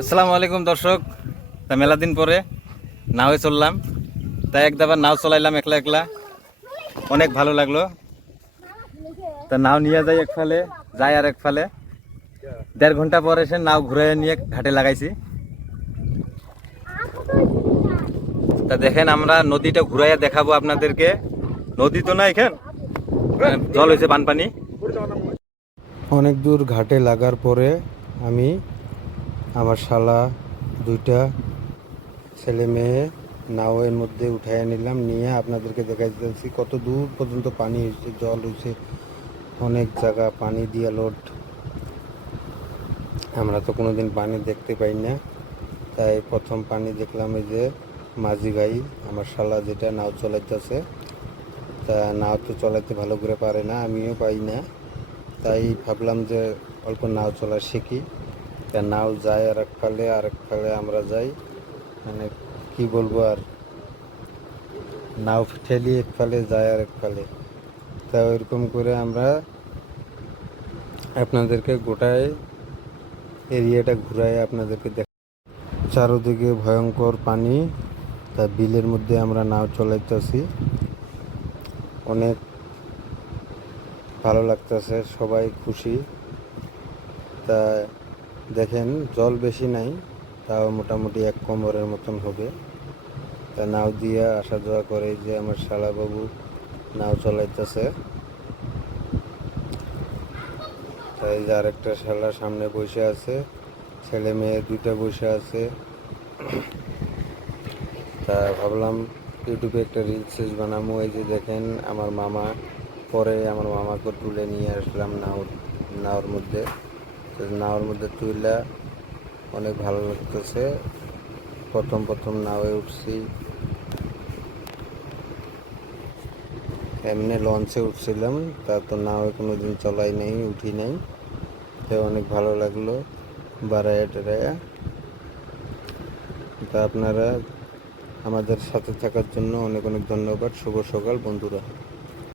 আসসালামু আলাইকুম দর্শক। তা মেলা দিন পরে নাওয়ে চললাম, তাই একদাবার নাও চলাইলাম একলা একলা, অনেক ভালো লাগলো। তা নাও নিয়ে যাই এক ফালে, যাই আর এক ফালে। 1.5 ঘন্টা পরে এসে নাও ঘুরে নিয়ে ঘাটে লাগাইছি। তা দেখেন, আমরা নদীটা ঘুরাইয়া দেখাবো আপনাদেরকে। নদী তো না এখান, জল হয়েছে বানপানি। অনেক দূর ঘাটে লাগার পরে আমি আমার শালা দুইটা ছেলে মেয়ে নাওয়ের মধ্যে উঠাইয়া নিলাম, নিয়ে আপনাদেরকে দেখাইতেছি কত দূর পর্যন্ত পানি হয়েছে, জল হয়েছে, অনেক জায়গা পানি দিয়ে লোড। আমরা তো কোনোদিন পানি দেখতে পাই না, তাই প্রথম পানি দেখলাম। এই যে মাঝি ভাই আমার শালা যেটা নাও চলাইতেছে, তা নাও তো চলাইতে ভালো করে পারে না, আমিও পাই না, তাই ভাবলাম যে অল্প নাও চলা শিখি। তা নাও যায় আর এক ফালে, আর এক ফালে আমরা যাই, মানে কি বলবো আর, নাও ঠেলি এক ফালে যায় আর এক ফালে। তা ওইরকম করে আমরা আপনাদেরকে গোটায় এরিয়াটা ঘুরাই আপনাদেরকে দেখ। চারোদিকে ভয়ঙ্কর পানি, তা বিলের মধ্যে আমরা নাও চলাইতেছি, অনেক ভালো লাগতেছে, সবাই খুশি। তা দেখেন, জল বেশি নাই, তাও মোটামুটি 1 কোমরের মতন হবে। তা নাও দিয়ে আসা যাওয়া করে, যে আমার শালাবাবু নাও চলাইতেছে। তাই যে আরেকটা শালা সামনে বসে আছে, ছেলে মেয়ে দুইটা বসে আছে। তা ভাবলাম ইউটিউবে একটা রিলস বানাবো। এই যে দেখেন আমার মামা, পরে আমার মামাকে তুলে নিয়ে আসলাম নাওর মধ্যে। তো নাওর মধ্যে তুইলা অনেক ভালো লাগতেছে। প্রথম প্রথম নাওয়ে উঠছি, এমনি লঞ্চে উঠছিলাম, তা তো নাওয়ে কোনো দিন চলাই নাই, উঠি নাই, তো অনেক ভালো লাগলো বাড়াইয়া টেরাইয়া। তা আপনারা আমাদের সাথে থাকার জন্য অনেক অনেক ধন্যবাদ। শুভ সকাল বন্ধুরা।